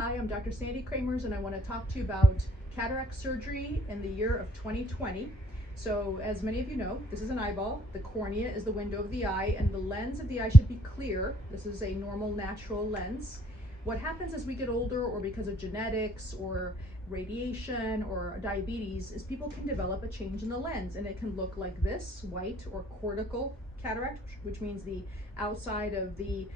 Hi, I'm Dr. Sandy Kramers, and I want to talk to you about cataract surgery in the year of 2020. So, as many of you know, this is an eyeball. The cornea is the window of the eye, and the lens of the eye should be clear. This is a normal, natural lens. What happens as we get older, or because of genetics, or radiation, or diabetes, is people can develop a change in the lens, and it can look like this, white or cortical cataract, which means the outside of the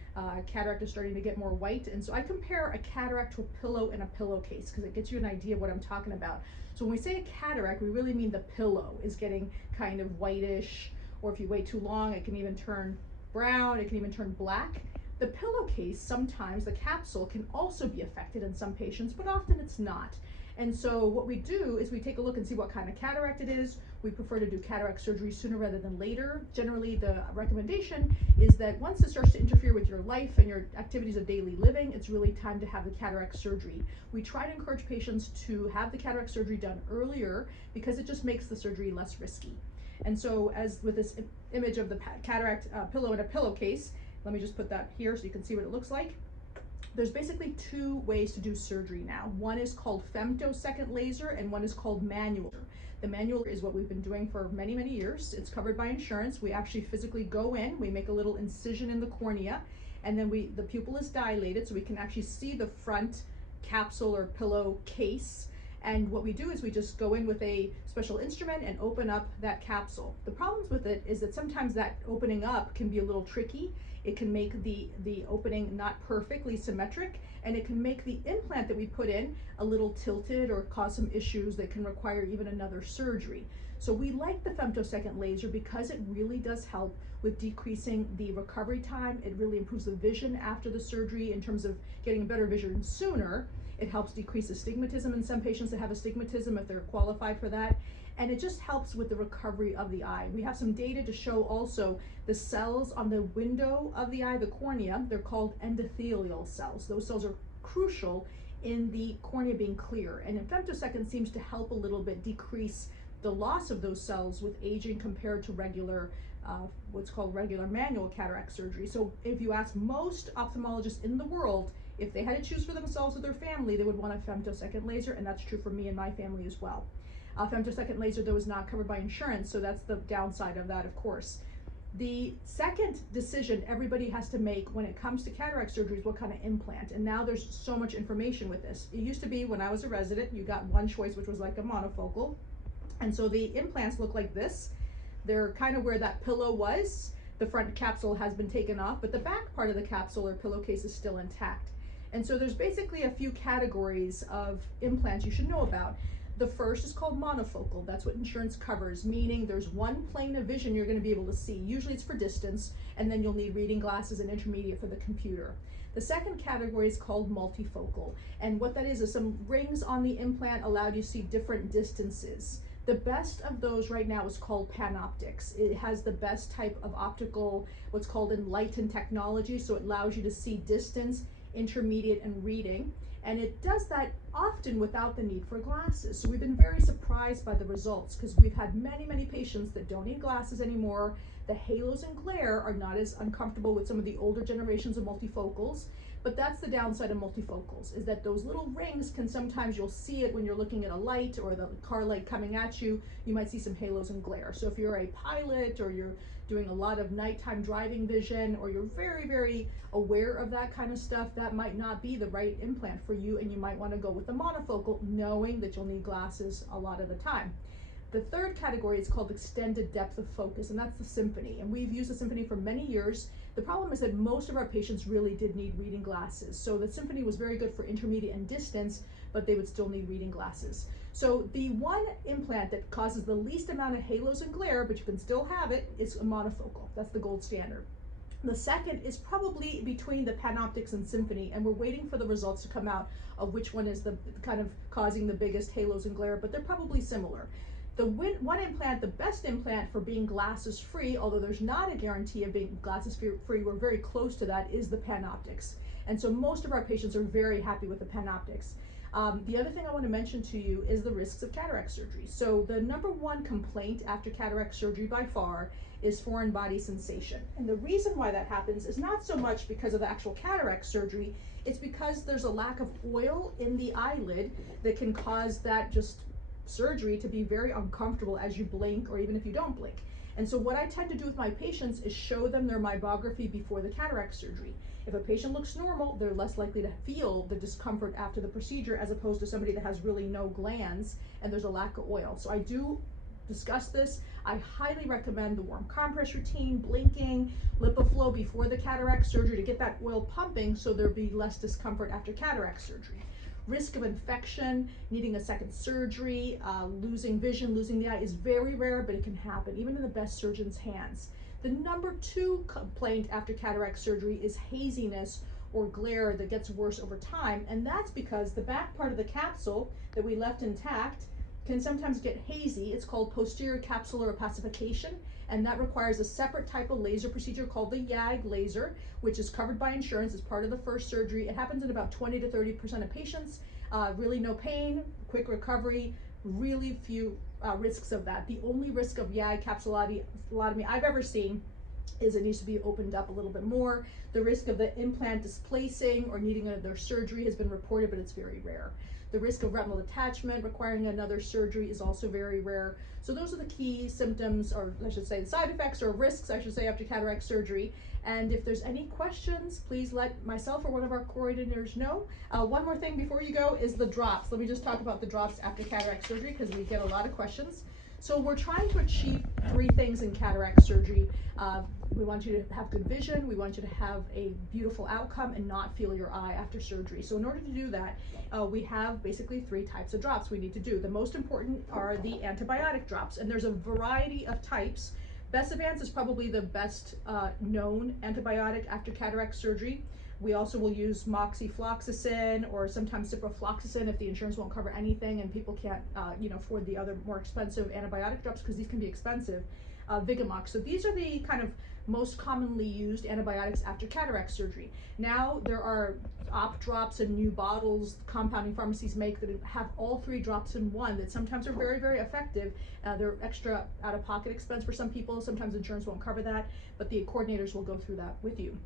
cataract is starting to get more white. And so I compare a cataract to a pillow in a pillowcase because it gets you an idea of what I'm talking about. So when we say a cataract, we really mean the pillow is getting kind of whitish, or if you wait too long, it can even turn brown, it can even turn black. The pillowcase, sometimes the capsule can also be affected in some patients, but often it's not. And so what we do is we take a look and see what kind of cataract it is. We prefer to do cataract surgery sooner rather than later. Generally, the recommendation is that once it starts to interfere with your life and your activities of daily living, it's really time to have the cataract surgery. We try to encourage patients to have the cataract surgery done earlier because it just makes the surgery less risky. And so, as with this image of the cataract pillow in a pillowcase, let me just put that here so you can see what it looks like. There's basically two ways to do surgery now. One is called femtosecond laser and one is called manual. The manual is what we've been doing for many, many years. It's covered by insurance. We actually physically go in, we make a little incision in the cornea, and then the pupil is dilated so we can actually see the front capsule or pillow case. And what we do is we just go in with a special instrument and open up that capsule. The problems with it is that sometimes that opening up can be a little tricky. It can make the opening not perfectly symmetric, and it can make the implant that we put in a little tilted or cause some issues that can require even another surgery. So we like the femtosecond laser because it really does help with decreasing the recovery time. It really improves the vision after the surgery in terms of getting better vision sooner. It helps decrease astigmatism in some patients that have astigmatism if they're qualified for that. And it just helps with the recovery of the eye. We have some data to show also the cells on the window of the eye, the cornea, they're called endothelial cells. Those cells are crucial in the cornea being clear. And femtosecond seems to help a little bit decrease the loss of those cells with aging compared to regular, what's called regular manual cataract surgery. So if you ask most ophthalmologists in the world, if they had to choose for themselves or their family, they would want a femtosecond laser, and that's true for me and my family as well. Femtosecond laser, though, is not covered by insurance, so that's the downside of that, of course. The second decision everybody has to make when it comes to cataract surgery is what kind of implant, and now there's so much information with this. It used to be when I was a resident, you got one choice, which was like a monofocal, and so the implants look like this. They're kind of where that pillow was. The front capsule has been taken off, but the back part of the capsule or pillowcase is still intact. And so there's basically a few categories of implants you should know about. The first is called monofocal. That's what insurance covers, meaning there's one plane of vision you're going to be able to see. Usually it's for distance, and then you'll need reading glasses and intermediate for the computer. The second category is called multifocal, and what that is some rings on the implant allow you to see different distances. The best of those right now is called PanOptix. It has the best type of optical, what's called enlightened technology, so it allows you to see distance, intermediate, and reading. And it does that often without the need for glasses. So we've been very surprised by the results because we've had many, many patients that don't need glasses anymore. The halos and glare are not as uncomfortable with some of the older generations of multifocals, but that's the downside of multifocals, is that those little rings can sometimes, you'll see it when you're looking at a light or the car light coming at you, you might see some halos and glare. So if you're a pilot or you're doing a lot of nighttime driving vision, or you're very, very aware of that kind of stuff, that might not be the right implant for you, and you might want to go with the monofocal, knowing that you'll need glasses a lot of the time. The third category is called extended depth of focus, and that's the Symphony. And we've used the Symphony for many years. The problem is that most of our patients really did need reading glasses. So the Symphony was very good for intermediate and distance, but they would still need reading glasses. So the one implant that causes the least amount of halos and glare, but you can still have it, is a monofocal. That's the gold standard. The second is probably between the PanOptix and Symphony, and we're waiting for the results to come out of which one is the kind of causing the biggest halos and glare, but they're probably similar. The one implant, the best implant for being glasses free, although there's not a guarantee of being glasses free, we're very close to that, is the PanOptix. And so most of our patients are very happy with the PanOptix. The other thing I want to mention to you is the risks of cataract surgery. So the number one complaint after cataract surgery by far is foreign body sensation. And the reason why that happens is not so much because of the actual cataract surgery, it's because there's a lack of oil in the eyelid that can cause that just surgery to be very uncomfortable as you blink or even if you don't blink. And so what I tend to do with my patients is show them their myography before the cataract surgery. If a patient looks normal, they're less likely to feel the discomfort after the procedure as opposed to somebody that has really no glands and there's a lack of oil. So I do discuss this. I highly recommend the warm compress routine, blinking, LipiFlow before the cataract surgery to get that oil pumping so there'll be less discomfort after cataract surgery. Risk of infection, needing a second surgery, losing vision, losing the eye is very rare, but it can happen, even in the best surgeon's hands. The number two complaint after cataract surgery is haziness or glare that gets worse over time, and that's because the back part of the capsule that we left intact can sometimes get hazy. It's called posterior capsular opacification, and that requires a separate type of laser procedure called the YAG laser, which is covered by insurance as part of the first surgery. It happens in about 20 to 30% of patients. Really no pain, quick recovery, really few risks of that. The only risk of YAG capsulotomy I've ever seen is it needs to be opened up a little bit more. The risk of the implant displacing or needing another surgery has been reported, but it's very rare. The risk of retinal detachment requiring another surgery is also very rare. So those are the key symptoms, or I should say the side effects or risks, I should say, after cataract surgery. And if there's any questions, please let myself or one of our coordinators know. One more thing before you go is the drops. Let me just talk about the drops after cataract surgery because we get a lot of questions. So we're trying to achieve three things in cataract surgery. We want you to have good vision, we want you to have a beautiful outcome and not feel your eye after surgery. So in order to do that, we have basically three types of drops we need to do. The most important are the antibiotic drops, and there's a variety of types. Besivance is probably the best known antibiotic after cataract surgery. We also will use moxifloxacin or sometimes ciprofloxacin if the insurance won't cover anything and people can't afford the other more expensive antibiotic drops because these can be expensive. Vigamox. So these are the kind of most commonly used antibiotics after cataract surgery. Now there are op drops and new bottles compounding pharmacies make that have all three drops in one that sometimes are very, very effective. They're extra out-of-pocket expense for some people. Sometimes insurance won't cover that, but the coordinators will go through that with you.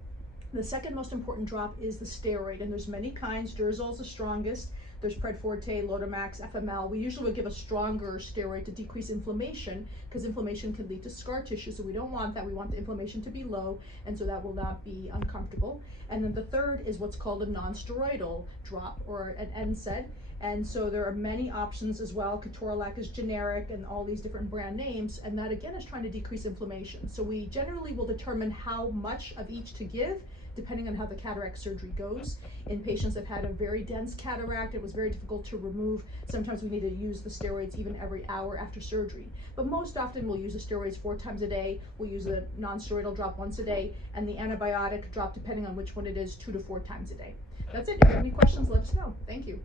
The second most important drop is the steroid, and there's many kinds. Durezol is the strongest. There's Predforte, Lotamax, FML. We usually would give a stronger steroid to decrease inflammation because inflammation can lead to scar tissue, so we don't want that. We want the inflammation to be low, and so that will not be uncomfortable. And then the third is what's called a non-steroidal drop or an NSAID. And so there are many options as well. Ketorolac is generic and all these different brand names, and that again is trying to decrease inflammation. So we generally will determine how much of each to give depending on how the cataract surgery goes. In patients that had a very dense cataract, it was very difficult to remove. Sometimes we need to use the steroids even every hour after surgery. But most often we'll use the steroids 4 times a day. We'll use the non-steroidal drop once a day, and the antibiotic drop, depending on which one it is, 2 to 4 times a day. That's it. If you have any questions, let us know. Thank you.